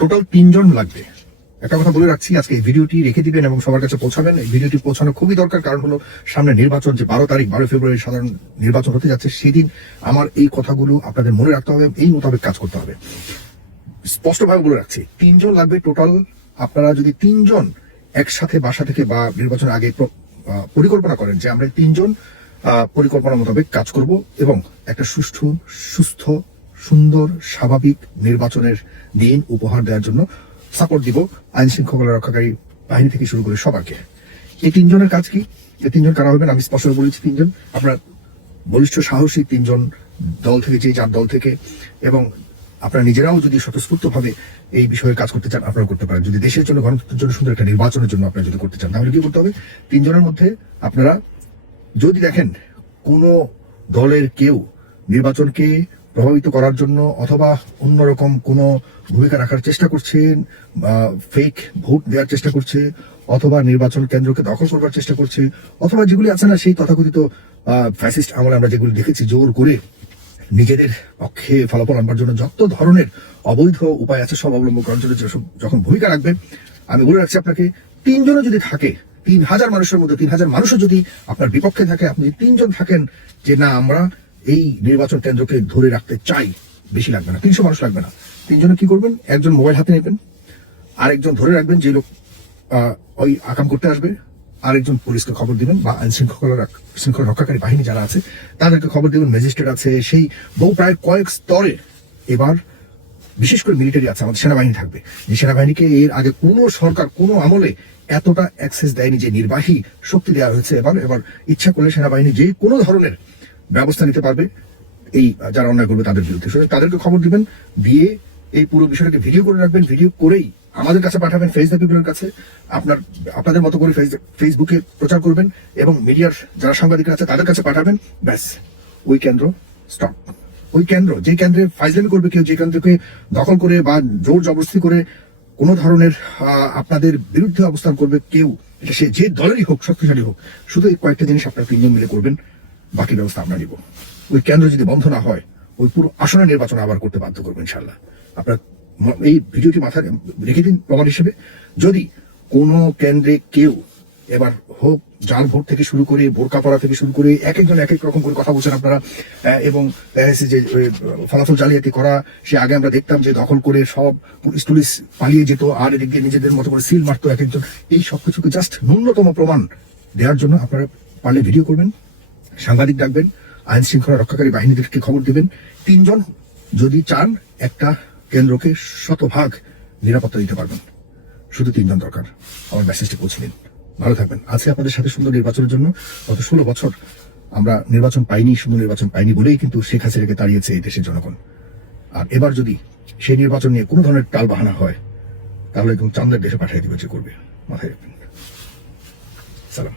Total 3 জন লাগবে। একটা কথা বলে রাখছি, আজকে এই ভিডিওটি রেখে দিবেন এবং সবার কাছে পৌঁছাবেন। এই ভিডিওটি পৌঁছানো খুবই দরকার, কারণ হলো সামনে নির্বাচন, যে 12 ফেব্রুয়ারি সাধারণ নির্বাচন হতে যাচ্ছে, সেদিন আমার এই কথাগুলো আপনাদের মনে রাখতে হবে, এই মোতাবেক কাজ করতে হবে। স্পষ্টভাবে বলে রাখছি, 3 জন লাগবে টোটাল। আপনারা যদি 3 জন একসাথে বাসা থেকে বা নির্বাচনের আগে পরিকল্পনা করেন যে আমরা 3 জন পরিকল্পনা মোতাবেক কাজ করব এবং একটা সুষ্ঠু, সুস্থ, সুন্দর, স্বাভাবিক নির্বাচনের দিন উপহার দেওয়ার জন্য সাপোর্ট দিব আইন শৃঙ্খলা রক্ষাকারী বাহিনী থেকে শুরু করে সবাইকে। এই 3 জনের কাজ কি? এই 3 জন কারা হবেন আমি স্পষ্ট বলেছি। 3 জন আপনার বলিষ্ঠ, সাহসী 3 জন দল থেকে, যে যার দল থেকে, এবং আপনারা নিজেরাও যদি স্বতঃস্ফূর্তভাবে এই বিষয়ে কাজ করতে চান আপনারা করতে পারেন। যদি দেশের জন্য, গণতন্ত্রের জন্য, সুন্দর একটা নির্বাচনের জন্য আপনারা যদি করতে চান, তাহলে কি করতে হবে? 3 জনের মধ্যে আপনারা যদি দেখেন কোনো দলের কেউ নির্বাচনকে প্রভাবিত করার জন্য অথবা অন্যরকম কোনো ভূমিকা রাখার চেষ্টা করছেন, ফেক ভোট দেওয়ার চেষ্টা করছে, অথবা নির্বাচন কেন্দ্রকে দখল করবার চেষ্টা করছে, অথবা যেগুলি আছে না সেই তথাকথিত ফ্যাসিস্ট আমলে আমরা যেগুলি দেখেছি, জোর করে নিজেদের পক্ষে ফলাফল আনবার জন্য যত ধরনের অবৈধ উপায় আছে সব অবলম্বন করার জন্য যখন ভূমিকা রাখবেন, আমি বলে রাখছি আপনাকে, 3 জনও যদি থাকে, 3000 মানুষের মধ্যে 3000 মানুষও যদি আপনার বিপক্ষে থাকে, আপনি 3 জন থাকেন যে না আমরা এই নির্বাচন কেন্দ্রকে ধরে রাখতে চাই, বেশি লাগবে না, 300 মানুষ লাগবে না। 3 জনে কি করবেন? একজন মোবাইল হাতে নেবেন, আরেকজন ধরে রাখবেন যে লোক ওই আকাম করতে আসবে, আরেকজন পুলিশকে খবর দিবেন বা আইন শৃঙ্খলা রক্ষাকারী বাহিনী যারা আছে তাদেরকে খবর দিবেন। ম্যাজিস্ট্রেট আছে, সেই প্রায় কয়েক স্তরে এবার বিশেষ করে মিলিটারি আছে, আমাদের সেনাবাহিনী থাকবে, যে সেনাবাহিনীকে এর আগে কোনো সরকার কোনো আমলে এতটা অ্যাক্সেস দেয়নি, যে নির্বাহী শক্তি দেওয়া হয়েছে। এবার ইচ্ছা করলে সেনাবাহিনী যে কোনো ধরনের ব্যবস্থা নিতে পারবে এই যারা অন্যায় করবে তাদের বিরুদ্ধে। তাদেরকে খবর দিবেন, দিয়ে এই পুরো বিষয়টাকে ভিডিও করে রাখবেন, ভিডিও করেই আমাদের কাছে পাঠাবেন, ফেস দ্য পিপলের কাছে, আপনাদের মতো করে ফেসবুকে প্রচার করবেন এবং মিডিয়ার যারা সাংবাদিকরা আছে তাদের কাছে পাঠাবেন। ব্যাস, ওই কেন্দ্র স্টপ। ওই কেন্দ্র, যে কেন্দ্রে ফাইজলামি করবে কেউ, যে কেন্দ্রকে দখল করে বা জোর জবরদস্তি করে কোনো ধরনের আপনাদের বিরুদ্ধে অবস্থান করবে কেউ, এটা সে যে দলেরই হোক, শক্তিশালী হোক, শুধু এই কয়েকটা জিনিস আপনারা 3 জন মিলে করবেন, বাকি ব্যবস্থা আমরা নিব। ওই কেন্দ্র যদি বন্ধ না হয়, ওই পুরো আসনের নির্বাচন আবার করতে বাধ্য করবো ইনশাল্লাহ। আপনার এই ভিডিওটি মাথায় রেখে দিন প্রমাণ হিসেবে। যদি কোনো কেন্দ্রে কেউ এবার হোক জাল ভোট থেকে শুরু করে, বোরকা পড়া থেকে শুরু করে, এক একজন এক এক রকম করে কথা বলছেন আপনারা, এবং যে ফলাফল জালিয়াতি করা, সে আগে আমরা দেখতাম যে দখল করে সব পুলিশ টুলিশ পালিয়ে যেত, আর এদিক দিয়ে নিজেদের মতো করে সিল মারতো এক একজন। এই সবকিছুকে জাস্ট ন্যূনতম প্রমাণ দেওয়ার জন্য আপনারা পারলে ভিডিও করবেন, সাংবাদিক ডাকবেন, আইন শৃঙ্খলা রক্ষাকারী বাহিনীদেরকে খবর দিবেন। 3 জন যদি চান একটা কেন্দ্রকে শতভাগ নিরাপত্তা দিতে পারবেন, শুধু 3 জন দরকার। আমার মেসেজটি পৌঁছে দিন। ভালো থাকবেন। আজকে আপনাদের সাথে সুন্দর নির্বাচনের জন্য গত 16 বছর আমরা নির্বাচন পাইনি, সুন্দর নির্বাচন পাইনি বলেই কিন্তু শেখ হাসিনাকে তাড়িয়েছে এই দেশের জনগণ। আর এবার যদি সেই নির্বাচন নিয়ে কোনো ধরনের টাল বাহানা হয়, তাহলে একদম চান্দের দেশে পাঠিয়ে দিবে যে করবে। মাথায় রাখবেন। সালাম।